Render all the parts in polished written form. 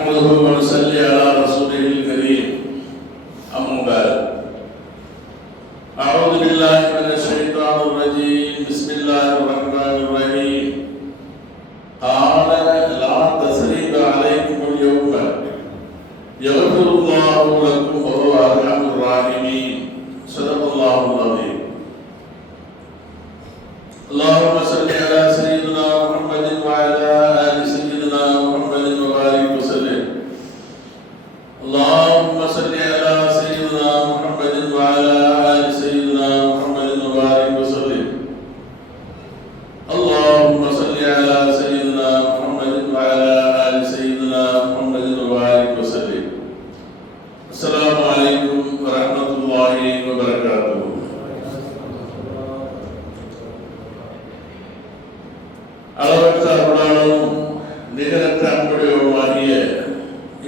نحمده ونصلي على رسوله الكريم أما بعد أعوذ بالله من الشيطان الرجيم بسم الله الرحمن الرحيم قال لا تثريب عليكم اليوم يغفر الله لكم وهو أرحم الراحمين صدق الله العظيم اللهم صل على سيدنا محمد وعلى آل سيدنا محمد وبارك وسلم اللهم صل على سيدنا محمد وعلى آل سيدنا محمد وبارك وسلم اللهم صل على سيدنا محمد وعلى آل سيدنا محمد وبارك وسلم السلام عليكم ورحمة الله وبركاته. அளவற்ற அருளாளனும் நிகரற்ற அன்புடையவருமாகிய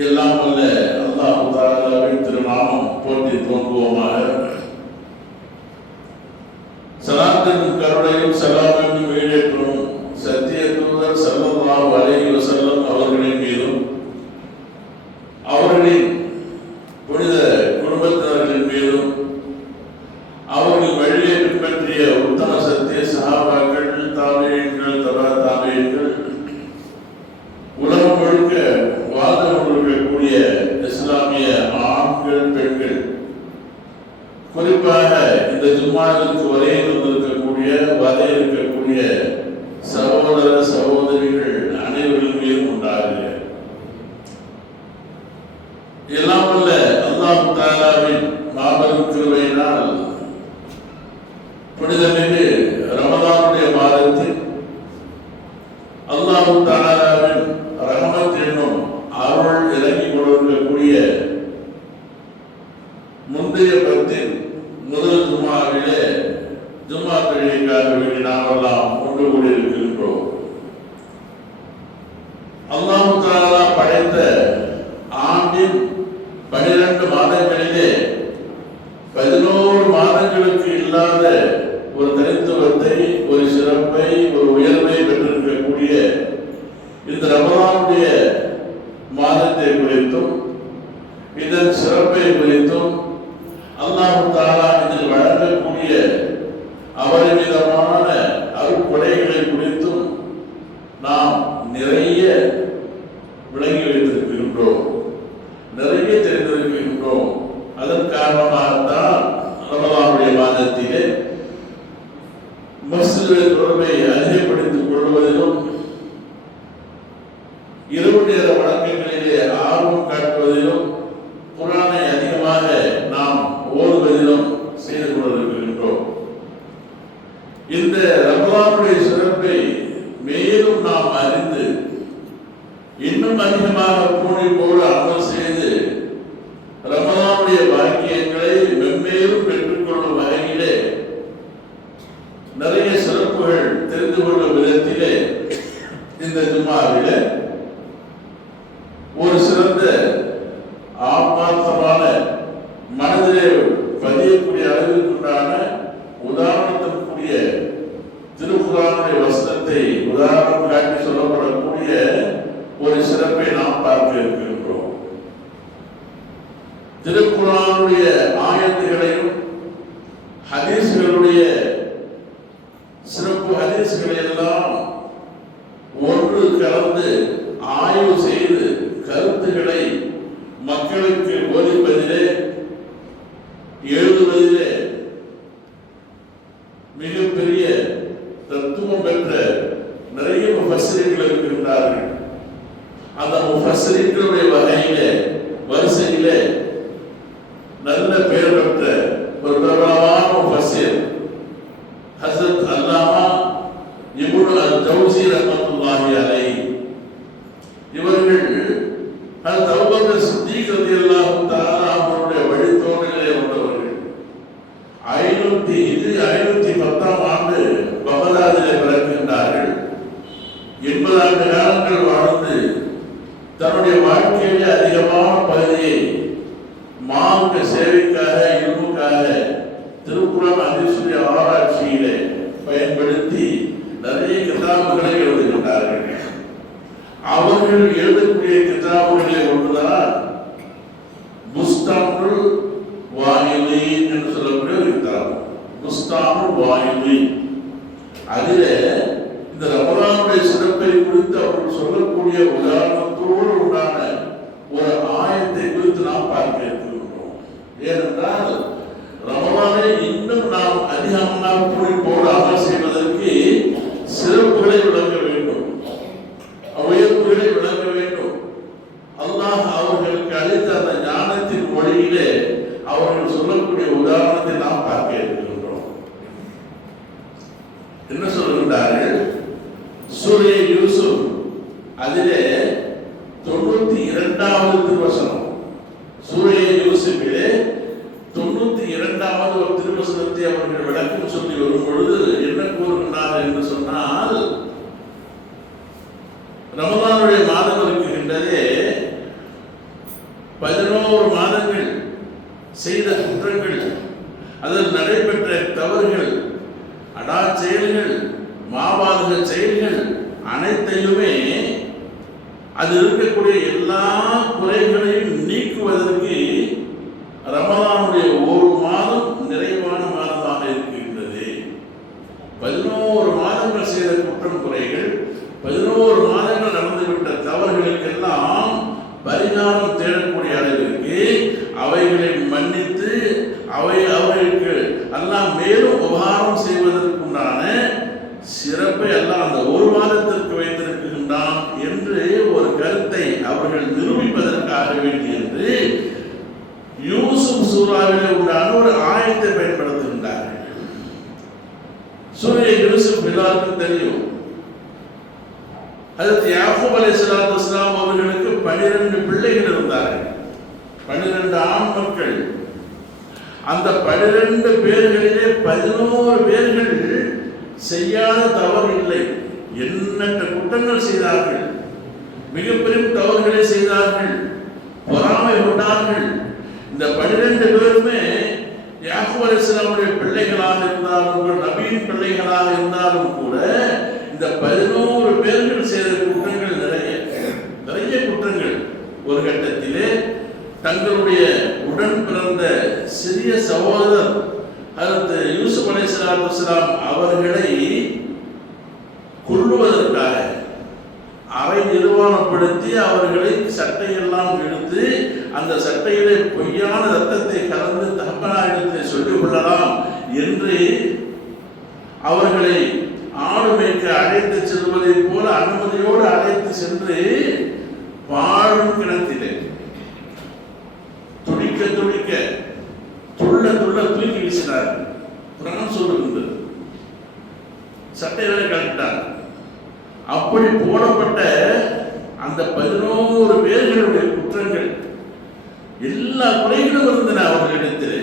எல்லாம் வல்ல அல்லாஹ் தஆலாவின் திருநாமம் போற்றி தோன்றுவோமாக. ஸலாத்தும் கருணையும் ஸலாமும் ஈடேற்றும் சத்திய தூதர் ஸல்லல்லாஹு அலைஹி வஸல்லம் அவர்களின் மீதும் அவர்களின் புனித குடும்பத்தினர்களின் மீதும் அவர்கள் வழியை பின்பற்றிய உத்தம சத்திய சஹாபாக்கள், தாபீன்கள், தபா தாபீன்கள், உலகம் முழுக்க வாழ்ந்து கொண்டிருக்கக்கூடிய இஸ்லாமிய ஆண்கள், பெண்கள், குறிப்பாக இந்த ஜும்மாவிற்கு வர இருக்கக்கூடிய சகோதர சகோதரிகள் அனைவரின் மீதும் உண்டாகுக. எல்லாம் வல்ல அல்லாஹ் தஆலாவின் மாபெரும் கிருபையினால் புனிதமிகு ரமதானுடைய மாதத்தில் அல்லாஹ் தஆலாவின் ரஹமத் என்னும் அருள் இறங்கி கொண்டிருக்கக்கூடிய முந்தைய பத்தில் முதல் ஜும்மாவிலே ஜும்மா தொழுகைக்காக வேண்டி நாமெல்லாம் ஒன்று கூடியிருக்கின்றோம். அல்லாஹ் தஆலா படைத்த ஆண்டின் 12 மாதங்களிலே 11 மாதங்களுக்கு இல்லாத ஒரு தனித்துவத்தை, ஒரு சிறப்பை, ஒரு உயர்வை பெற்றிருக்கக்கூடிய இந்த ரமலானுடைய மாதத்தை குறித்தும் இதன் சிறப்பை குறித்தும் அல்லாஹ் தஆலா இதில் வழங்கக்கூடிய அபரிமிதமான அருட்கொடைகளை குறித்தும் நாம் நிறைய விளங்கி வைத்திருக்கின்றோம், நிறைய தெரிந்திருக்கின்றோம். அதன் காரணமாகத்தான் ரமலானுடைய மாதத்திலே மஸ்ஜிதுடைய தொடர்பை அதிகப்படுத்திக் கொள்வதிலும் இரவு நேர வணக்கங்களிலே ஆர்வம் காட்டுவதிலும் குர்ஆனை அதிகமாக நாம் ஓதுவதிலும் செய்து கொண்டிருக்கின்றோம். இந்த ரமலானுடைய சிறப்பை மேலும் நாம் அறிந்து இன்னும் அதிகமாக பூணிப்போடு அமல் செய்து ரமலானுடைய பாக்கியங்களை மென்மேலும் பெற்றுக்கொள்ளும் வகையிலே நிறைய சிறப்புகள் தெரிந்து கொள்ளும் விதத்திலே இந்த ஜும்மாவிலே ஒரு சிறந்த ஆத்மார்த்தமான மனதிலே பதியக்கூடிய அளவிற்குண்டான உதாரணத்திற்குரிய திருக்குர்ஆனுடைய வசனத்தை உதாரணம் காட்டி சொல்லப்படக்கூடிய ஒரு சிறப்பை நாம் பார்க்க இருக்கின்றோம். திருக்குர்ஆனுடைய ஆயத்துகளையும் ஹதீஸ்களுடைய சிறப்பு ஹதீஸ்களை எல்லாம் ஒன்று கலந்து ஆய்வு செய்து கருத்துக்களை மக்களுக்கு போதிப்பதிலே, எழுதுவதிலே மிகப்பெரிய தத்துவம் பெற்ற நிறைய முஃபஸ்ஸிரீன்கள் இருக்கின்றார்கள். அந்த முஃபஸ்ஸிரீன்களுடைய வகையிலே வரிசையிலே நல்ல பெயர் பெற்ற ஒரு பிரபலமான முஃபஸ்ஸிர் ஹஸரத் அல்லாமா இப்னு அல்-ஜௌஸி ரஹ்மத்துல்லாஹி அலைஹி. இவர்கள் ஹஸரத் அபூபக்கர் சித்தீக் ரலியல்லாஹு தஆலா அவருடைய வழித்தோன்றலிலே வந்தவர்கள். 510ஆம் ஆண்டு பகதாதிலே பிறக்கின்றார்கள். 80 ஆண்டு காலங்கள் வாழ்ந்து தன்னுடைய வாழ்க்கையிலே அதிகமான பகுதியை மார்க்க சேவைக்காக, இல்முக்காக, திருக்குர்ஆன் ஹதீஸுடைய ஆராய்ச்சியிலே பயன்படுத்தி நிறைய கிதாபுகளை எழுதுகின்றார்கள். அவர்கள் எழுதக்கூடிய கிதாபுகளை ஒன்றுதான் புஸ்தானுல் வாயிலீன் என்று சொல்லக்கூடிய ஒரு கிதாபு. புஸ்தானுல் வாயிலீன். அதிலே இந்த ரமலானுடைய சிறப்பை குறித்து அவர்கள் சொல்லக்கூடிய உதாரணத்தோடு உண்டான ஒரு ஆயத்தை குறித்து நாம் பார்க்க இருக்கின்றோம். ஏனென்றால் ரமலானை இன்னும் நாம் அதிகமாக போடாமல் செய்வதற்கு சிறப்புகளை விளங்க வேண்டும், உயர்வுகளை விளங்க வேண்டும். அல்லாஹ் அவர்களுக்கு அளித்த அந்த ஞானத்தின் மொழியிலே அவர்கள் சொல்லக்கூடிய உதாரணத்தை நாம் பார்க்க இருக்கின்றோம். என்ன சொல்கின்றார்கள்? சூரே யூசுப் அதிலே 92வது திருவசனம். சூரே யூசுஃபிலே 92வது ஒரு திருவசனத்தை அவர்கள் விளக்கம் சொல்லி வரும் பொழுது என்ன கூறுகின்றார் என்று சொன்னால், ரமலானுடைய மாதம் இருக்கின்றதே 11 மாதங்கள் செய்த குற்றங்கள், அதில் நடைபெற்ற தவறுகள், அடாச்செயல்கள், மாவாத செயல்கள் அனைத்தையுமே அது இருக்கக்கூடிய எல்லா குறைகளையும் நீக்குவதற்கு ரமலானுடைய ஒரு மாதம் நிறைவான மாதமாக இருக்கின்றது. 11 மாதங்கள் செய்த குற்றம் குறைகள், 11 மாதங்கள் நடந்துவிட்ட தவறுகளுக்கெல்லாம் பரிகாரம் தேடக்கூடிய அளவிற்கு அவைகளை மன்னித்து அவர்களுக்கு எல்லாம் மேலும் உபகாரம் செய்வதற்குண்டான சிறப்பை எல்லாம் அந்த ஒரு மாதத்திற்கு வைத்திருக்கின்றான் என்று ஒரு கருத்தை அவர்கள் நிரூபிப்பதற்காக வேண்டி என்று யூசுப் சூராவிலே உண்டான ஒரு ஆயத்தை பயன்படுத்துகின்றார்கள். சூரிய யூசுப் எல்லாருக்கும் தெரியும். ஹஜ்ரத் யாக்கூப் அலைஹிஸ்ஸலாத்து வஸ்ஸலாம் அவர்களுக்கு 12 பிள்ளைகள் இருந்தார்கள், 12 ஆண் மக்கள். அந்த 12 பேர்களிலே 11 பேர்கள் செய்யாத தவறு இல்லை, எண்ணற்ற குற்றங்கள் செய்தார்கள், மிகப்பெரிய தவறுகளை செய்தார்கள், பொறாமை கொண்டார்கள். இந்த 12 பேருமே யாக்கூப் அலைஹிஸ்ஸலாமுடைய பிள்ளைகளாக இருந்தாலும் நபியின் பிள்ளைகளாக இருந்தாலும் கூட இந்த 11 பேர்கள் செய்த குற்றங்கள் நிறைய குற்றங்கள். ஒரு கட்டத்திலே தங்களுடைய உடன் பிறந்த சிறிய சகோதரர் ஹஜ்ரத் யூசுப் அலைஹிஸ்ஸலாத்து வஸ்ஸலாம் அவர்களை கொல்லுவதற்காக அவை நிர்வாணப்படுத்தி அவர்களை சட்டையெல்லாம் எடுத்து அந்த சட்டையிலே பொய்யான ரத்தத்தை கலந்து தகப்பனாரிடத்தை சொல்லிக் கொள்ளலாம் என்று அவர்களை ஆடு மேய்க்க அழைத்து செல்வதை போல அனுமதியோடு அழைத்து சென்று வாழும் கிணத்திலே துடிக்க துடிக்க துள்ள துள்ள தூக்கி வீசினார். புராணம் சொல்லுகின்றது. சட்டைகளை கலட்டார். அப்படி போடப்பட்ட அந்த 11 பேர்களுடைய குற்றங்கள் எல்லா குறைகளும் இருந்தன அவர்களிடத்தில்.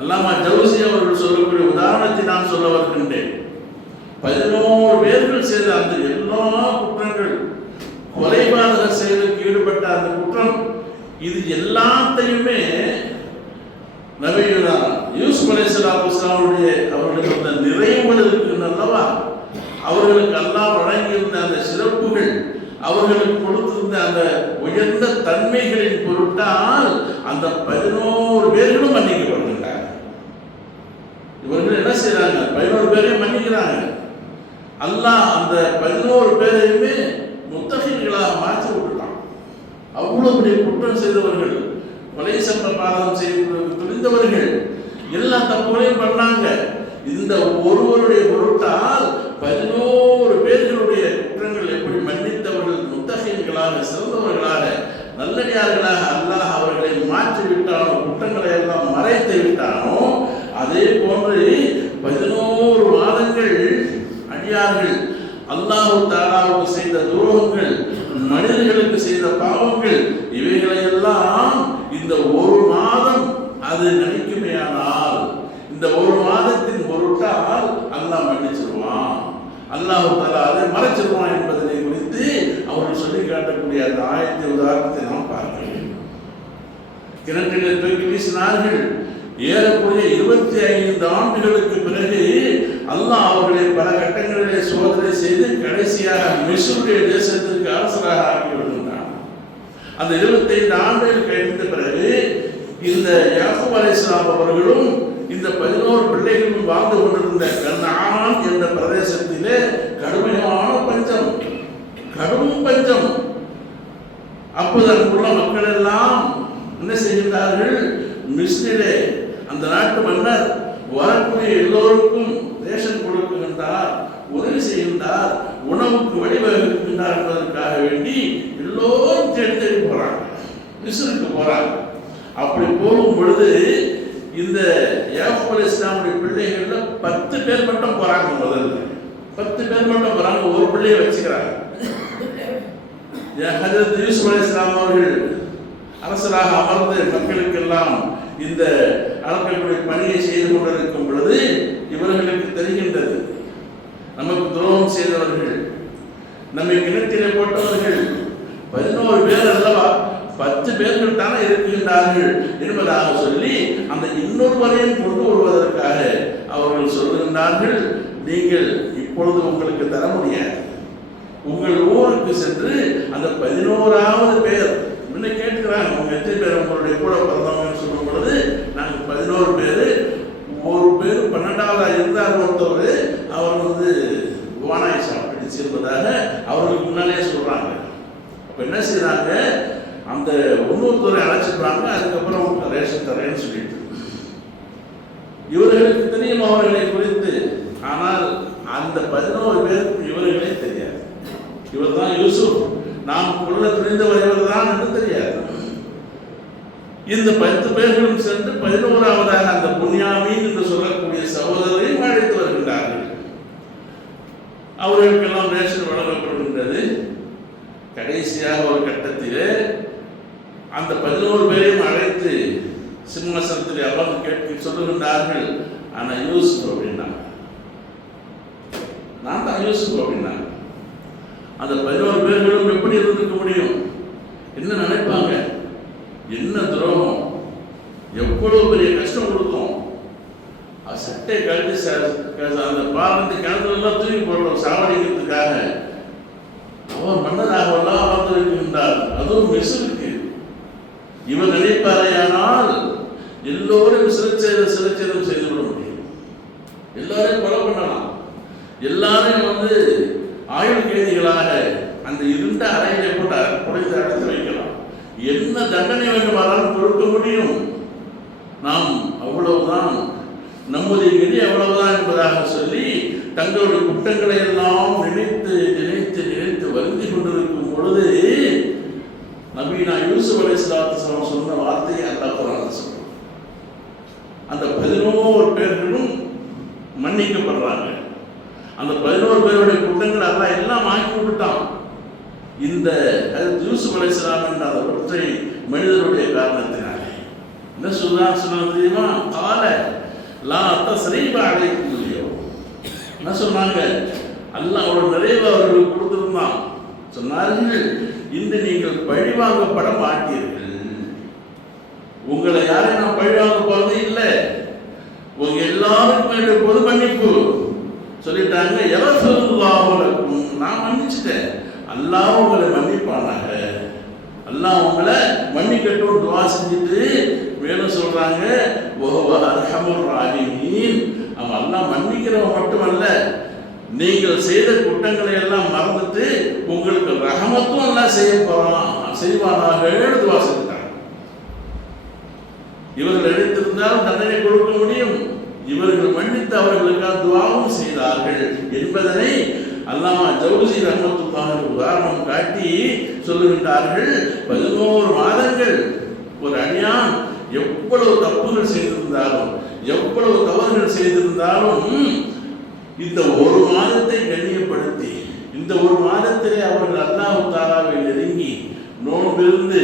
அல்லாமா ஜவுசி அவர்கள் சொல்லக்கூடிய உதாரணத்தை நான் சொல்ல வருகின்றேன். 11 பேர்கள் செய்த அந்த எல்லா குற்றங்கள், கொலைபாதக செயலுக்கு ஈடுபட்ட அந்த குற்றம், இது எல்லாத்தையுமே நபியுல்லா யூசுப் அலைஹிஸ்ஸலாத்து வஸ்ஸலாமுடைய அவர்களுக்கு அந்த நிறைவுகள் இருக்கின்றன அல்லவா, அவர்களுக்கு அல்லாஹ் வழங்கியிருந்த அந்த சிறப்புகள், அவர்களுக்கு கொடுத்திருந்த அந்த உயர்ந்த தன்மைகளின் பொருட்டால் அந்த 11 பேர்களும் மன்னிக்கப்படுகின்றாங்க. இவர்கள் என்ன செய்யறாங்க? 11 பேரையும் மன்னிக்கிறாங்க. அல்லாஹ் அந்த 11 பேரையுமே முத்தகீன்களாக மாற்றி விட்டுட்டான். அவ்வளவு பெரிய குற்றம் செய்தவர்கள், கொலை சம்பந்தம் செய்து துணிந்தவர்கள், எல்லா தப்புகளையும் பண்ணாங்க. இந்த ஒருவருடைய பொருட்டால் 11 பேர்களுடைய குற்றங்கள் எப்படி மன்னித்தவர்கள் முத்தகீன்களாக, சிறந்தவர்களாக, நல்லடியார்களாக அல்லாஹ் அவர்களை மாற்றி விட்டானோ, குற்றங்களை எல்லாம் மறைத்து விட்டானோ, அதே போன்று 11 மாதங்கள் அடியார்கள் அல்லாஹ் தஆலாவுக்கு செய்த துரோகங்கள், மனிதர்களுக்கு செய்த பாவங்கள், இவைகளை எல்லாம் இந்த ஒரு மாதம் அது நினைக்குமேயானால் இந்த ஒரு மாதத்தின் பொருட்டால் அல்லாஹ் மன்னிச்சிருவான், அல்லாஹ் தஆலா அதை மறைச்சிருவான் என்பதனை குறித்து அவர்கள் சொல்லி காட்டக்கூடிய அந்த ஆயத்தை உதாரணத்தை நாம் பார்க்கிறோம். கிணற்றிலே தூக்கி வீசினார்கள். ஏறக்குறைய 25 ஆண்டுகளுக்கு பிறகு அல்லாஹ் அவர்களை பல கட்டங்களிலே சோதனை செய்து கடைசியாக மிஸ்ருடைய தேசத்திற்கு அரசராக ஆக்கி விடுகின்றான். அந்த 25 ஆண்டுகள் கழிந்த பிறகு இந்த யாக்கூப் அலைஹிஸ்ஸலாம் அவர்களும் இந்த 11 பிள்ளைகளும் வாழ்ந்து கொண்டிருந்த கனான் என்ற பிரதேசத்திலே கடுமையான பஞ்சம், கடும் பஞ்சம். அப்போது அங்குள்ள மக்கள் எல்லாம் என்ன செய்கின்றார்கள்? மிஸ்ரிலே அந்த நாட்டு மன்னர் வரக்கூடிய எல்லோருக்கும் ரேஷன் கொடுக்கின்றார், உதவி செய்கின்றார், உணவுக்கு வழிவகுக்கின்றார் என்பதற்காக வேண்டி எல்லோரும் தேடி போறாங்க, மிஸ்ருக்கு போறாங்க. அப்படி போகும் பொழுது இந்த யாக்கூப் அலைஹிஸ்ஸலாமுடைய பிள்ளைகள்ல 10 பேர் மட்டும் போறாங்க. முதல்ல 10 பேர் மட்டும் போறாங்க, ஒரு பிள்ளையை வச்சுக்கிறாங்க. ஹஜ்ரத் யூசுப் அலைஹிஸ்ஸலாம் அவர்கள் அரசராக அமர்ந்து மக்களுக்கெல்லாம் இந்த அளக்கக்கூடிய பணியை செய்து கொண்டிருக்கும் பொழுது இவர்களுக்கு தெரிகின்றது, நமக்கு துரோகம் செய்தவர்கள், நம்மை கிணற்றிலே போட்டவர்கள் 11 பேர் அல்லவா, 10 பேர்கள் தானே இருக்கின்றார்கள் என்பதாக சொல்லி அந்த இன்னொருவரையும் கொண்டு வருவதற்காக அவர்கள் சொல்லுகின்றார்கள், நீங்கள் இப்பொழுது உங்களுக்கு தர முடியாது, உங்கள் ஊருக்கு சென்று அந்த 11வது பேர் முன்ன கேட்கிறாங்க, உங்க எத்தனை பேர் உங்களுடைய கூட பிறந்தவங்கன்னு சொல்லும் பொழுது நாங்கள் 11 பேர், ஒரு பேர் 12ஆவதா இருந்தார் ஒருத்தவர், அவர் வானாய் சாப்பிடுச்சு என்பதாக அவர்களுக்கு முன்னாலே சொல்றாங்க. அப்ப என்ன செய்யறாங்க, அந்த இன்னொருத்தரை அழைச்சிடுறாங்க, அதுக்கப்புறம் ரேஷன் தரேன்னு சொல்லிட்டு. இவர்களுக்கு தெரியும் அவர்களை குறித்து, ஆனால் அந்த 11 பேருக்கு இவர்களே தெரியாது. இவர் தான் யூசுப், நாம் கொள்ள துணிந்தவர் இவர் தான் என்று தெரியாது. இந்த 10 பேர்களும் சென்று 11ஆவதாக அந்த புன்யாமீன் என்று சொல்லக்கூடிய சகோதரரையும் அழைத்து வருகின்றார்கள். அவர்களுக்கெல்லாம் ரேஷன் வழங்கப்படுகின்றது. கடைசியாக ஒரு கட்டத்திலே அந்த 11 பேரையும் அழைத்து சிம்மாசனத்தில் எல்லாம் கேட்க சொல்லுகின்றார்கள், ஆனா யூசுப் அப்படின்னாங்க, நான் தான் யூசுப் அப்படின்னாங்க. அந்த 11 பேர்களும் எப்படி இருந்திருக்க முடியும்? என்ன நினைப்பாங்க? என்ன துரோகம், எவ்வளவு பெரிய கஷ்டம் கொடுக்கும். சட்டை கழித்து அந்த பாலத்து கிணத்துலாம் தூக்கி போடுறோம் சாவடிக்கிறதுக்காக. அவர் மன்னராகவெல்லாம் அமர்ந்து வைக்கின்றார், அதுவும் மிஸ்ருக்கு. இவர் நினைப்பாரையானால் எல்லோரும் சிறைச்சேதம் செய்துவிட முடியும், எல்லாரையும் கொலை பண்ணலாம், எல்லாரையும் ஆயுள் கைதிகளாக அந்த இருண்ட அறையிலே போட்டு குறைந்து அடைத்து வைக்கலாம், என்ன தண்டனை வேண்டுமானாலும் கொடுக்க முடியும். நாம் அவ்வளவுதான், நம்முடைய விதி அவ்வளவுதான் என்பதாக சொல்லி தங்களுடைய குற்றங்களை எல்லாம் நினைத்து நினைத்து நினைத்து வருந்தி கொண்டிருக்கும் பொழுது நபீனா யூசுப் அலைஹிஸ்ஸலாம் சொன்ன வார்த்தையை அல்லாஹ் குர்ஆன்ல சொல்றான். அந்த 11 பேர்களும் மன்னிக்கப்படுறாங்க. அந்த 11 பேருடைய குற்றங்கள் அல்லாஹ் எல்லாம் ஆக்கி விட்டுட்டான். இந்த யூசுப் அலைஹிஸ்ஸலாம் என்ற அந்த ஒற்றை மனிதனுடைய காரணத்தினாலே என்ன சொன்னாங்க தெரியுமா? கால லா தஸ்ரீப அலைக்கும் என்ன சொன்னாங்க? அல்லாஹ் ஒரு நிறைவு அவர்களுக்கு கொடுத்திருந்தான். சொன்னார்கள், இன்று நீங்கள் பழிவாங்கப்பட மாட்டீர்கள், உங்களை யாரையும் நான் பழிவாங்க போறது இல்லை, உங்க எல்லாருக்கும் பொது மன்னிப்பு சொல்லிட்டாங்க. எவசல்லாஹுலக்கும், நான் மன்னிச்சுட்டேன், அல்லாஹ் உங்களை மன்னிப்பானாக, அல்லாஹ் உங்களை மன்னிக்கட்டும் துவா செஞ்சுட்டு மேலும் சொல்றாங்க, அர்ஹமுர் ராஹிமீன், அவன் அல்லாஹ் மன்னிக்கிறவன் மட்டுமல்ல, நீங்கள் செய்த குற்றங்களை எல்லாம் மறந்துட்டு உங்களுக்கு ரஹமத்தும் எல்லாம் செய்வானாக துவா செஞ்சுட்டாங்க. இவர்கள் எடுத்திருந்தால் தண்டனை கொடுக்க முடியும், இவர்கள் மன்னித்து அவர்களுக்காக துவாவும் செய்தார்கள் என்பதனை அல்லாமா ஜௌசி ரஹ்மத்துல்லாஹி உதாரணம் காட்டி சொல்லுகின்றார்கள். 11 மாதங்கள் ஒரு அடியான் எவ்வளவு தப்புகள் செய்திருந்தாலும் எவ்வளவு தவறுகள் செய்திருந்தாலும் இந்த ஒரு மாதத்தை கண்ணியப்படுத்தி இந்த ஒரு மாதத்திலே அவர்கள் அல்லாஹ் தஆலாவை நெருங்கி நோன்பிருந்து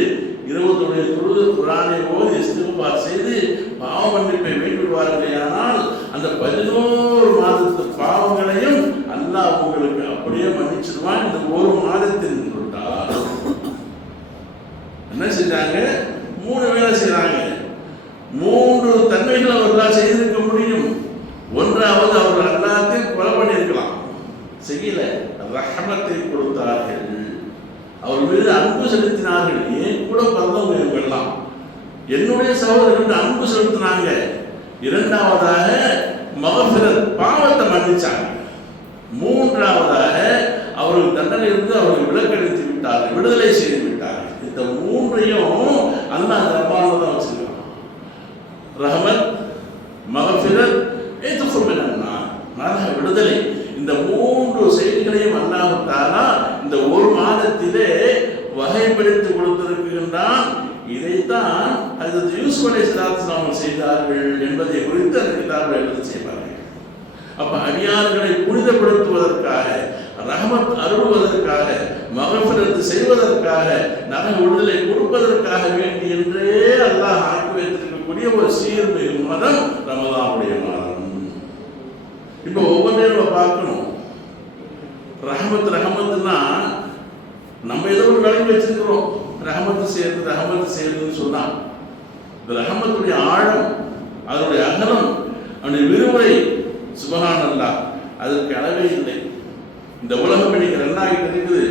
20 தொழுது குர்ஆனை ஓதி இஸ்திக்பார் செய்து பாவ மன்னிப்பை வேண்டுவார்களேயானால் அந்த 11 மாதத்து பாவங்களையும் அல்லாஹ் உங்களுக்கு அப்படியே மன்னிச்சிடுவான். இந்த ஒரு மாதத்தின் விட்டார் என்ன செஞ்சாங்க? 3 வேலை செய்யறாங்க. 3 தன்மைகள் அவர்களால் செய்திருக்க முடியும். ஒன்றாவது அவர்கள் அல்லாஹ்வை ரஹமத்தை கொடுத்தார்கள், அவர் மீது அன்பு செலுத்தினார்கள். ஏன் கூட பிறந்தவங்க இவங்கெல்லாம் என்னுடைய சகோதரர்கள் அன்பு செலுத்தினாங்க. இரண்டாவதாக மகஃபிரத், பாவத்தை மன்னிச்சாங்க. மூன்றாவதாக அவர்கள் தண்டனையிலிருந்து அவர்கள் விலக்களித்து விட்டார்கள், விடுதலை செய்து விட்டார்கள். இந்த மூன்றையும் அல்லாஹ் ரஹ்மான் தான் வச்சிருக்கான். ரஹமத், மகஃபிரத், நரக விடுதலை. இந்த மூன்று செய்திகளையும் அல்லாஹ் தஆலா இந்த ஒரு மாதத்திலே வகைப்படுத்தி கொடுத்திருக்கின்றான். இதைத்தான் ஹஜ்ரத் யூசுப் அலைஹிஸ்ஸலாம் செய்தார்கள் என்பதை குறித்து அந்த கிதாபில் எழுதி செய்வார்கள். அப்ப அடியார்களை புனிதப்படுத்துவதற்காக, ரஹமத் அருள்வதற்காக, மகஃபிரத் செய்வதற்காக, நரக விடுதலை கொடுப்பதற்காக வேண்டி என்றே அல்லாஹ் ஆக்கி வைத்திருக்கக்கூடிய ஒரு சீர்மிகு மாதம் ரமலானுடைய மாதம். இப்போ ஒவ்வொன்றையும் பார்க்கணும். ரஹமத்துனா நம்ம ஏதோ ஒரு விளங்கி வச்சிருக்கிறோம், ரஹமத்து செய்யறதுன்னு சொன்னா இந்த ரஹமத்துடைய ஆழம், அதனுடைய அகலம், அவனுடைய விரிவுரை சுப்ஹானல்லாஹ், அதற்கு அளவே இல்லை. இந்த உலகம் இன்னைக்கு ரெண்டாகிட்டு இருக்குது.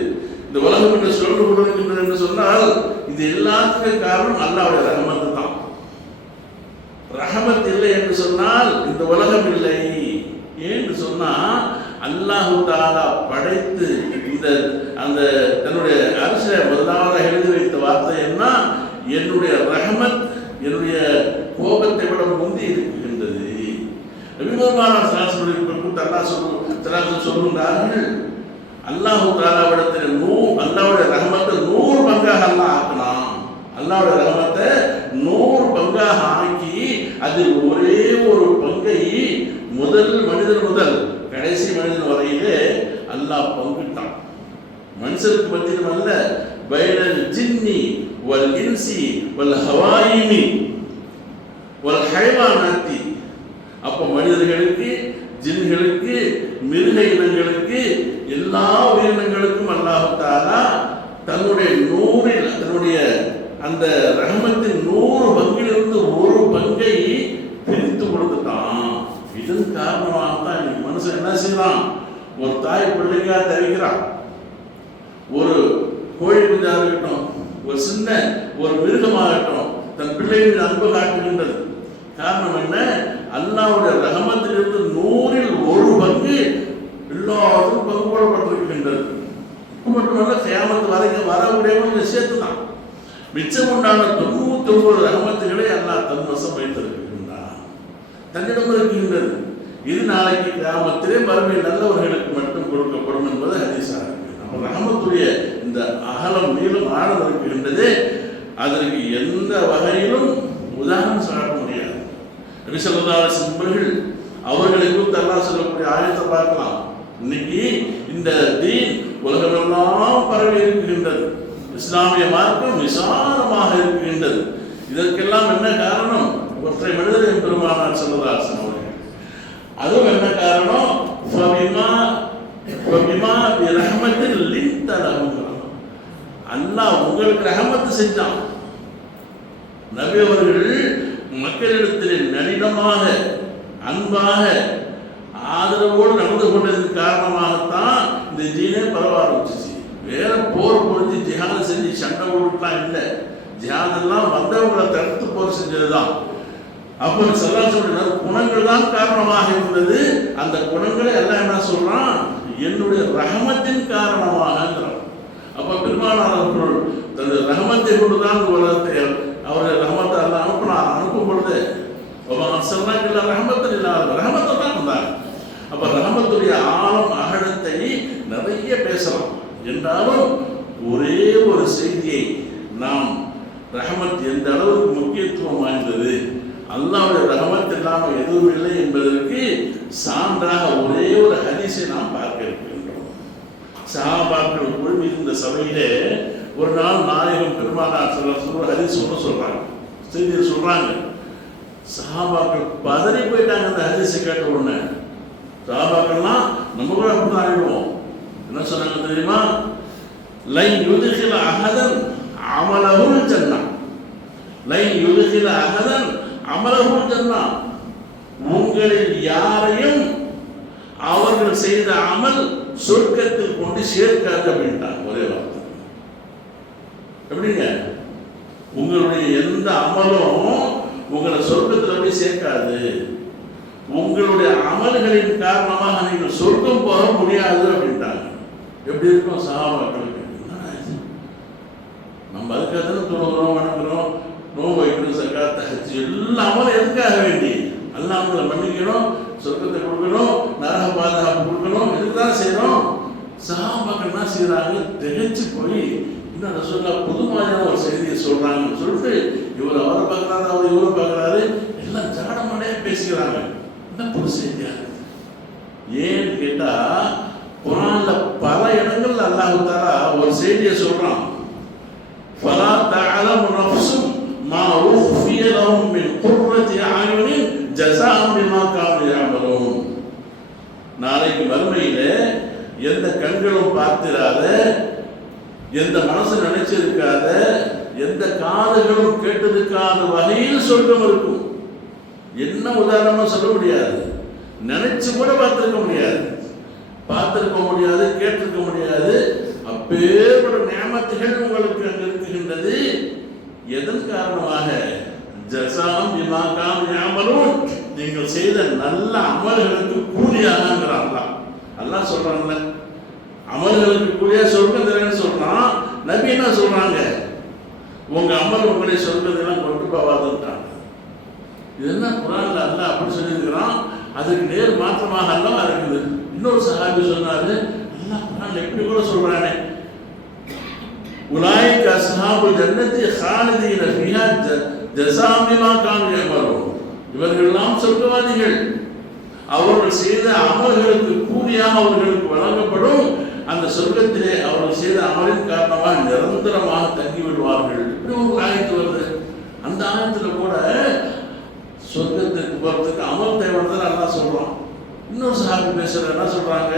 இந்த உலகம் என்று சொல்லிக் கொண்டிருக்கின்றது என்று சொன்னால் இது எல்லாத்துக்கும் காரணம் அல்லாஹ்வுடைய ரஹமத்து தான். ரஹமத் இல்லை என்று சொன்னால் இந்த உலகம் இல்லை. ஏன்னு சொன்னா அல்லாஹ் தஆலா படைத்து இந்த அந்த தன்னுடைய அரசை முதலாவதாக எழுதி வைத்த வார்த்தை என்ன? என்னுடைய ரஹமத் என்னுடைய கோபத்தை விட முந்தி இருக்கின்றது. சொல்லுகிறார்கள், அல்லாஹ் தஆலாவிடத்தில் அல்லாஹ்வுடைய ரஹமத்தை 100 பங்காக அல்லாஹ் ஆக்கலாம். அல்லாஹ்வுடைய ரஹமத்தை 100 பங்காக ஆக்கி அதில் ஒரே ஒரு பங்கை முதல் மனிதன் முதல் கடைசி மனிதன் வரையிலே அல்லாஹ் பங்கிட்டான். மனுஷருக்கு மத்தியிலும் அல்ல, பைனல் ஜின்னி வல் இன்சி வல் ஹவாயிமி வல் ஹைவானாத்தி. அப்போ மனிதர்களுக்கு, ஜின்களுக்கு, மிருக இனங்களுக்கு, எல்லா உயிரினங்களுக்கும் அல்லாஹ் தஆலா தன்னுடைய 100 தன்னுடைய அந்த ரஹமத்தின் 100 பங்கிலிருந்து ஒரு பங்கை பிரித்து கொடுத்துட்டான். இதன் காரணமாகத்தான் இன்னைக்கு மனுஷன் என்ன செய்யலாம்? ஒரு தாய் பிள்ளைக்காக தவிக்கிறான். ஒரு கோழி குஞ்சாக இருக்கட்டும், ஒரு சின்ன ஒரு மிருகமாகட்டும், தன் பிள்ளைகளின் அன்பு காட்டுகின்றது. காரணம் என்ன? அல்லாஹ்வுடைய ரஹமத்திலிருந்து 100ல் ஒரு பங்கு எல்லாரும் பங்கு போடப்பட்டிருக்கின்றது. மட்டுமல்ல, கியாமத் வரைக்கும் வரக்கூடியவங்க சேர்த்து தான். மிச்சம் உண்டான 99 ரஹமத்துகளை அல்லாஹ் தன் வசம் வைத்திருக்கின்றான், தன்னிடம் இருக்கின்றது. இது நாளைக்கு கியாமத்திலே மறுமை நல்லவர்களுக்கு மட்டும் கொடுக்கப்படும் என்பது ஹதீஸாக இருக்கு. நம்ம ரஹமத்துடைய இந்த அகலம், நீளம், ஆழம் இருக்கின்றதே, அதற்கு எந்த வகையிலும் உதாரணம் சொல்ல முடியாது. நபி ஸல்லல்லாஹு அலைஹி வஸல்லம் அவர்களை குறித்து அல்லாஹ் சொல்லக்கூடிய ஆயத்தை பார்க்கலாம். இன்னைக்கு இந்த தீன் உலகமெல்லாம் பரவி இருக்கின்றது. இஸ்லாமிய மார்க்கம் விசாலமாக இருக்கின்றது. இதற்கெல்லாம் என்ன காரணம்? ஒற்றை மனிதர் பெருமானார் ஸல்லல்லாஹு அலைஹி வஸல்லம் அவர்கள். அதுவும் என்ன காரணம்? அல்லாஹ் உங்களுக்கு ரஹமத்து செஞ்சான். நபி அவர்கள் மக்களிடத்தில் நளினமாக, அன்பாக, ஆதரவோடு நடந்து கொண்டதற்கு காரணமாகத்தான் இந்த ஜீனே பரவ ஆரம்பிச்சிச்சு. வேற போர் புரிஞ்சு ஜிஹாத் செஞ்சு சண்டை போட்டுலாம் இல்லை. ஜிஹாதெல்லாம் வந்தவங்களை தடுத்து போர் செஞ்சதுதான். அப்போ சல்லாஹுடைய குணங்கள் தான் காரணமாக இருந்தது. அந்த குணங்களை எல்லாம் என்ன சொல்றான்? என்னுடைய ரஹமத்தின் காரணமாக. அப்போ பெருமானார் அவர்கள் தன்னுடைய ரஹமத்தை கொண்டுதான் உலகத்தை அவருடைய ரஹமத்தை எல்லாம் அனுப்பும் பொழுது ரஹமத்தில் இல்லாத ரஹமத்தை தான் வந்தாங்க. அப்போ ரஹமத்துடைய ஆழம், அகலத்தை நிறைய பேசலாம். என்றாலும் ஒரே ஒரு செய்தியை நாம், ரஹமத் எந்த அளவுக்கு முக்கியத்துவம் வாய்ந்தது, அல்லாஹ்வுடைய ரஹமத் இல்லாமல் எதுவும் இல்லை என்பதற்கு சான்றாக ஒரே ஒரு ஹதீஸை நாம் பார்க்க இருக்கின்றோம். சஹாபாக்கள் குழுமி இருந்த சபையிலே ஒரு நாள் நாயகம் பெருமானார் சொல்ற ஹதீஸ் ஒன்று சொல்றாங்க, செய்தியை சொல்றாங்க. சஹாபாக்கள் பதறி போயிட்டாங்க அந்த ஹதீஸை கேட்ட உடனே. சஹாபாக்கள்லாம் நம்ம கூட அப்படிதான் ஆயிடுவோம். என்ன சொன்னாங்க தெரியுமா? லை யுதுகில அஹதன் அமலஹுல் ஜன்னா, லை யுதுகில அஹதன் அமலஹுல் ஜன்னா. உங்களில் யாரையும் அவர்கள் செய்த அமல் சொர்க்கத்தில் கொண்டு சேர்க்காது அப்படின்ட்டாங்க. ஒரே வார்த்தை. எப்படிங்க? உங்களுடைய எந்த அமலும் உங்களை சொர்க்கத்தில் போய் சேர்க்காது. உங்களுடைய அமல்களின் காரணமாக நீங்கள் சொர்க்கம் போக முடியாது அப்படின்ட்டாங்க. எப்படி இருக்கும் சஹாபாக்களுக்கு? நம்ம அதுக்காக தானே தொழுகிறோம், வணங்குறோம், நோன்பு வைக்கணும், சக்காத், ஹஜ், எல்லா அமலும் எதுக்காக வேண்டி? அல்லாஹ் நம்மளை மன்னிக்கணும், சொர்க்கத்தை கொடுக்கணும், நரக பாதுகாப்பு கொடுக்கணும், இதுதான் செய்யறோம். சஹாபாக்கள் என்ன செய்யறாங்க? திகைச்சு போய் இன்னும் ரசூலுல்லாஹ் புது மாதிரியான ஒரு செய்தியை சொல்றாங்கன்னு சொல்லிட்டு இவர் அவரை பார்க்கறாரு, அவர் இவரை பார்க்கறாரு, எல்லாம் ஜாடமானே பேசிக்கிறாங்க. என்ன புது செய்தியா? ஏன்னு கேட்டா குர்ஆன்ல பல இடங்கள்ல அல்லாஹ் தஆலா ஒரு செய்தியை சொல்றான். ஃபலா தஅலமு நஃப்ஸும் மா உஃபிய லஹும் மின் குர்ரத்தி அயுனின் ஜஸாஅன் பிமா கானூ யஅமலூன். நாளைக்கு மறுமையில எந்த கண்களும் பார்த்திராத, எந்த மனசு நினைச்சிருக்காத, எந்த காதுகளும் கேட்டிருக்காத வகையில் சொர்க்கம் இருக்கும். என்ன உதாரணமா சொல்ல முடியாது, நினைச்சு கூட பார்த்திருக்க முடியாது, கேட்டிருக்க முடியாது. அப்பேற்பட்ட நியமத்துகள் உங்களுக்கு அங்கு இருக்குகின்றது. எதன் காரணமாக? ஜஸாஅன் பிமா கானூ யஅமலூன், நீங்கள் செய்த நல்ல அமல்களுக்கு கூலியாக அல்லாஹ் சொல்றான்ல. அமல்களுக்கு கூலியா சொர்க்கம் தரேன்னு சொல்றான். நபி என்ன சொல்றாங்க? உங்க அமல் உங்களை சொர்க்கத்தெல்லாம் கொண்டு போவாதுன்றாங்க. இது என்ன குர்ஆன்ல அல்லாஹ் அப்படி சொல்லியிருக்கிறான்? அதுக்கு நேர் மாற்றமாக அல்லாஹ் இருக்குது. இன்னொரு சஹாபி சொன்னாரு, அல்லாஹ் குர்ஆன்ல எப்படி கூட சொல்றானே, உலாயிக அஸ்ஹாபுல் ஜன்னதி ஹாலிதீன ஃபீஹா ஜஸாஅன் பிமா கானூ யஅமலூன். இவர்கள் எல்லாம் சொர்க்கவாதிகள், அவர்கள் செய்த அமல்களுக்கு கூலியாக அவர்களுக்கு வழங்கப்படும். அந்த சொர்க்கத்திலே அவர்கள் செய்த அமலின் காரணமாக நிரந்தரமாக தங்கி விடுவார்கள். இப்படி ஒரு ஆயத்து வருது. அந்த ஆயத்துல கூட சொர்க்கத்துக்கு போறதுக்கு அமல் தேவைன்னு நல்லா சொல்றோம். இன்னொரு சஹாபி பேசுற என்ன சொல்றாங்க?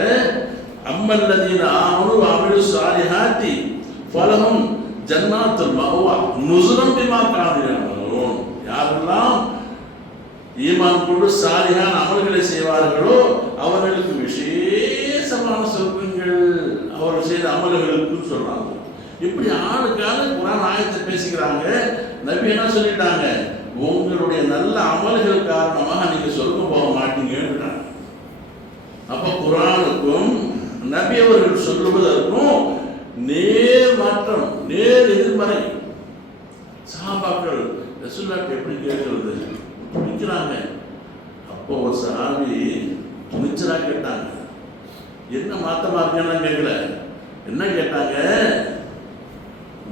அம்மல்லதீன ஆமனு வ அமிலு ஸாலிஹாத்தி ஃபலஹும் ஜன்னாத்துல் மஅவா நுஸுலம் பிமா கானூ யஅமலூன். யாரெல்லாம் ஈமான் கொண்டு சாலிஹான அமல்களை செய்வார்களோ அவர்களுக்கு விசேஷமான சொர்க்கங்கள் அவர்கள் செய்த அமல்களுக்கு சொல்றாங்க. இப்படி ஆளுக்கான குர்ஆன் ஆயத்தை பேசிக்கிறாங்க. நபி என்ன சொல்லிட்டாங்க? உங்களுடைய நல்ல அமல்கள் காரணமாக நீங்க சொர்க்கம் போக மாட்டீங்கன்னு. அப்ப குர்ஆனுக்கும் நபி அவர்கள் சொல்லுவதற்கும் நேர் மாற்றம், நேர் எதிர்மறை. சஹாபாக்கள் ரசூலுல்லாஹ் எப்படி கேட்கிறது துணிக்கிறாங்க. அப்போ ஒரு சஹாபி துணிச்சலா கேட்டாங்க. என்ன மாத்தமா இருக்கேன்னு கேட்கல. என்ன கேட்டாங்க?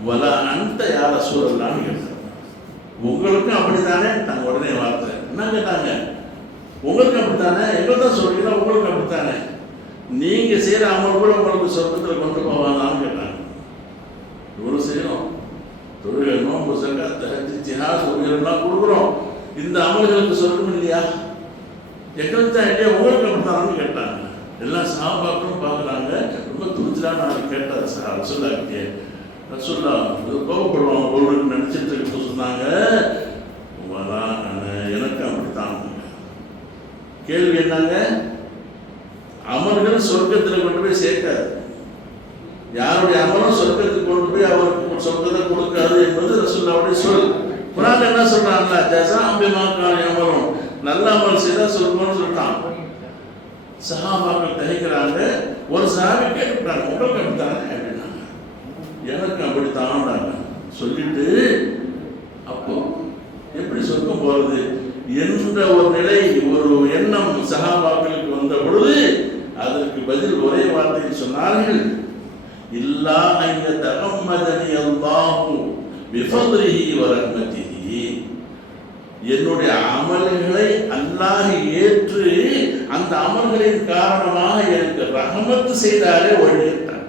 வலா அன்த யா ரசூலல்லாஹ்னு கேட்டாங்க. உங்களுக்கும் அப்படித்தானே? தங்க உடனே வார்த்தை என்ன கேட்டாங்க? உங்களுக்கு அப்படித்தானே? எங்களை தான் சொல்றீங்களா? உங்களுக்கு அப்படித்தானே? நீங்க செய்யற அமல் கூட உங்களுக்கு சொர்க்கத்தில் கொண்டு போவாதான்னு கேட்டாங்க. இவ்வளவு செய்யணும், தொழுகை, நோன்பு, ஸகாத், ஹஜ், ஜிஹாத் எல்லாம் கொடுக்குறோம். இந்த அமல்களுக்கு சொர்க்கம் இல்லையா? எங்களுக்கு தான் இல்லையா? உங்களுக்கு அப்படித்தானு கேட்டாங்க. எல்லாம் சஹாபாக்களும் பார்க்குறாங்க. ரொம்ப துணிச்சலாக நான் கேட்டார் ரசூலுல்லாஹ் கிட்டே. ரசூலுல்லாஹ் கோபப்படுவாங்க ஒருவருக்கு நினைச்சிட்டு இருக்க சொன்னாங்க. எனக்கு அப்படித்தான். கேள்வி என்னங்க? அமல்கள் சொர்க்கத்தில் கொண்டு போய் சேர்க்காது. யாருடைய அமலும் சொர்க்கத்துக்கு கொண்டு போய் அவருக்கு சொர்க்கத்தை கொடுக்காது என்பது ரசூலுல்லாஹ்வுடைய சொல். குர்ஆன்ல என்ன சொல்றாங்க? ஜஸாஅன் பிமா கானூ யஅமலூன், நல்ல அமல் செய்தா சொர்க்கம்னு சொல்லிட்டான். சஹாபாக்கள் தகைக்கிறாங்க. ஒரு சஹாபி கேட்டுட்டாங்க, உங்களுக்கு அப்படித்தானே அப்படின்னாங்க. எனக்கு அப்படித்தான் சொல்லிட்டு, அப்போ எப்படி சொர்க்கம் போறது என்ற ஒரு நிலை, ஒரு எண்ணம் சஹாபாக்களுக்கு வந்த பொழுது அதற்கு பதில் ஒரே வார்த்தையை சொன்னார்கள். இல்லா அன் யதகம்மதனி அல்லாஹு பிஃபத்லிஹி வ ரஹ்மத்திஹி. என்னுடைய அமல்களை அல்லாஹ் ஏற்று அந்த அமல்களின் காரணமாக எனக்கு ரஹமத்து செய்தாலே ஒழித்தான்.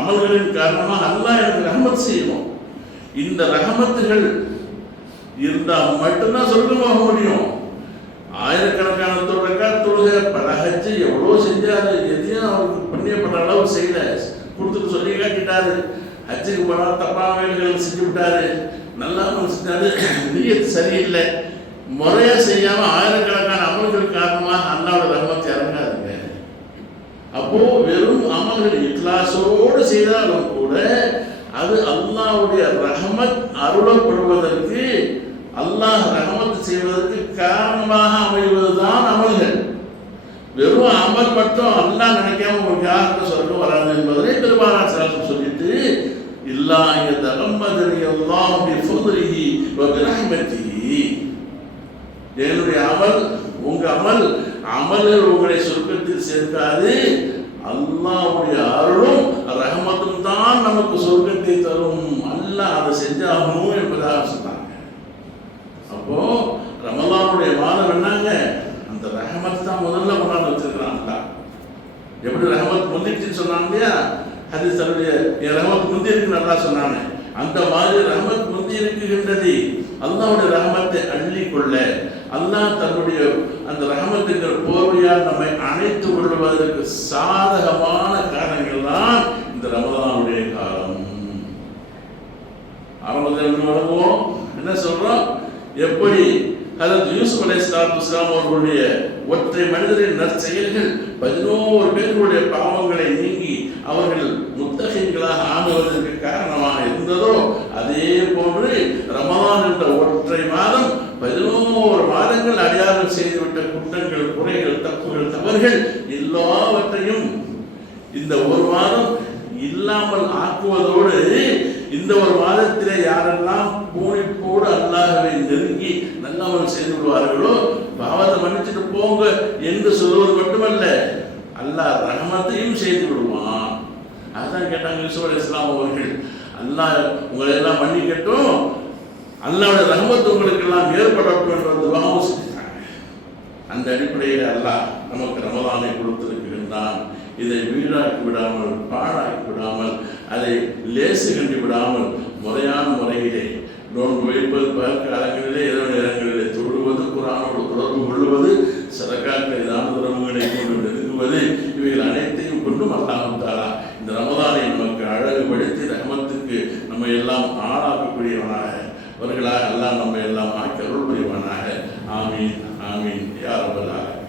அமல்களின் காரணமாக அல்லாஹ் எனக்கு ரஹமத் செய்யணும். இந்த ரஹமத்துகள் இருந்தால் மட்டும்தான் சொர்க்கம் போக முடியும். ஆயிரக்கணக்கான தொழுகை, பல ஹஜ்ஜு எவ்வளோ செஞ்சாரு, எதையும் அவருக்கு பண்ணியப்பட்ட அளவு செய்யல. கொடுத்துட்டு சொல்லி காட்டிட்டாரு. ஹஜ்ஜுக்கு போனால் தப்பான வேலைகள் செஞ்சு விட்டாரு, நல்லா செஞ்சாரு, நியத்து சரியில்லை, முறையாக செய்யாமல் ஆயிரக்கணக்கான அமல்கள் காரணமாக அல்லாஹ்வுடைய ரஹ்மத் இறங்காதுங்க. அப்போ வெறும் அமல்கள் இக்லாஸோடு செய்தாலும் கூட அது அல்லாஹ்வுடைய ரஹமத் அருளப்படுவதற்கு, அல்லாஹ் ரஹமத் செய்வதற்கு காரணமாக அமைவதுதான் அமல்கள். வெறும் அமல் மட்டும் அல்லாஹ் நினைக்காம உங்களுக்கு யாருக்கும் சொர்க்கம் வராது என்பதை பெருமானார் ஸல்லல்லாஹு சொல்லிட்டு, இல்லா யதகம்மதனி அல்லாஹ் பிஃதுலிஹி வ பிரஹ்மத்திஹி, என்னுடைய அமல், உங்க அமல்கள் உங்களை சொர்க்கத்தில் சேர்க்காது, அல்லாஹ்வுடைய அருளும் ரஹமத்தும் தான் நமக்கு சொர்க்கத்தை தரும், அல்லாஹ் அதை செஞ்சாகணும் என்பதாக சொன்னாங்க. அப்போ ரமலானுடைய மாதம் என்னங்க, அந்த ரஹமத் தான் முதல்ல கொண்டாந்து வச்சிருக்கிறாங்க. எப்படி ரஹமத் முந்திருச்சுன்னு சொன்னாங்க இல்லையா, அது தன்னுடைய ரஹமத் முந்தி இருக்கு நல்லா சொன்னாங்க. அந்த மாதிரி ரஹமத் முந்தி இருக்குகின்றது. அல்லாஹ்வுடைய ரஹமத்தை அள்ளிக்கொள்ள, அல்லாஹ் தன்னுடைய அந்த ரஹமத்துங்கிற போர்வையால் நம்மை அணைத்து கொள்வதற்கு சாதகமான காரணங்கள் தான் இந்த ரமலானுடைய காலம். ஆரம்பத்தில் வழங்குவோம், என்ன சொல்றோம், எப்படி ஹஜ்ரத் யூசுப் அலைஹிஸ்ஸலாத்து வஸ்ஸலாம் அவர்களுடைய ஒற்றை மனிதரின் நற்செயல்கள் 11 பேர்களுடைய பாவங்களை நீங்கி அவர்கள் முத்தகீன்களாக ஆகுவதற்கு காரணமாக இருந்ததோ, அதே போன்று ரமலான் என்ற ஒற்றை மாதம் 11 மாதங்கள் அடியார்கள் செய்துவிட்ட குற்றங்கள், குறைகள், தப்புகள், தவறுகள் எல்லாவற்றையும் இந்த ஒரு மாதம் இல்லாமல் ஆக்குவதோடு, இந்த ஒரு மாதத்திலே யாரெல்லாம் பூனிப்போடு அல்லாஹ்வை நெருங்கி நல்லவர்கள் செய்து விடுவார்களோ பாவத்தை மன்னிச்சுட்டு போங்க என்று சொல்வது மட்டுமல்ல, அல்லாஹ் ரஹமத்தையும் செய்து விடுவான். அதுதான் கேட்டாங்க யூசுப் அலைஹிஸ்ஸலாம் அவர்கள், அல்லாஹ் உங்களை எல்லாம் மன்னிக்கட்டும், அல்லாஹ்வுடைய ரஹமத் உங்களுக்கு எல்லாம் ஏற்படட்டும் என்ற துஆவும் செஞ்சாங்க. அந்த அடிப்படையில் அல்லாஹ் நமக்கு ரமலானை கொடுத்திருக்கின்றான். இதை வீணாக்கி விடாமல், பாழாக்கி விடாமல், அதை லேசு கண்டு விடாமல் முறையான முறையிலே நோன்பு வைப்பது, பகற்காலங்களிலே இரவு நேரங்களிலே தொழுவது, குர்ஆனோடு தொடர்பு கொள்வது, சதகாக்களை தான தர்மங்களை கொண்டு நெருங்குவது, இவைகள் அனைத்தையும் கொண்டும் அல்லாஹ் தஆலா இந்த ரமலானை நமக்கு அழகுபடுத்தி ரஹமத்துக்கு நம்ம எல்லாம் ஆளாக்கக்கூடியவனாக அவர்களாக அல்லாஹ் நம்ம எல்லாம் ஆக்கி அருள் புரிவானாக. ஆமீன் ஆமீன் யா ரப்பல் ஆலமீன்.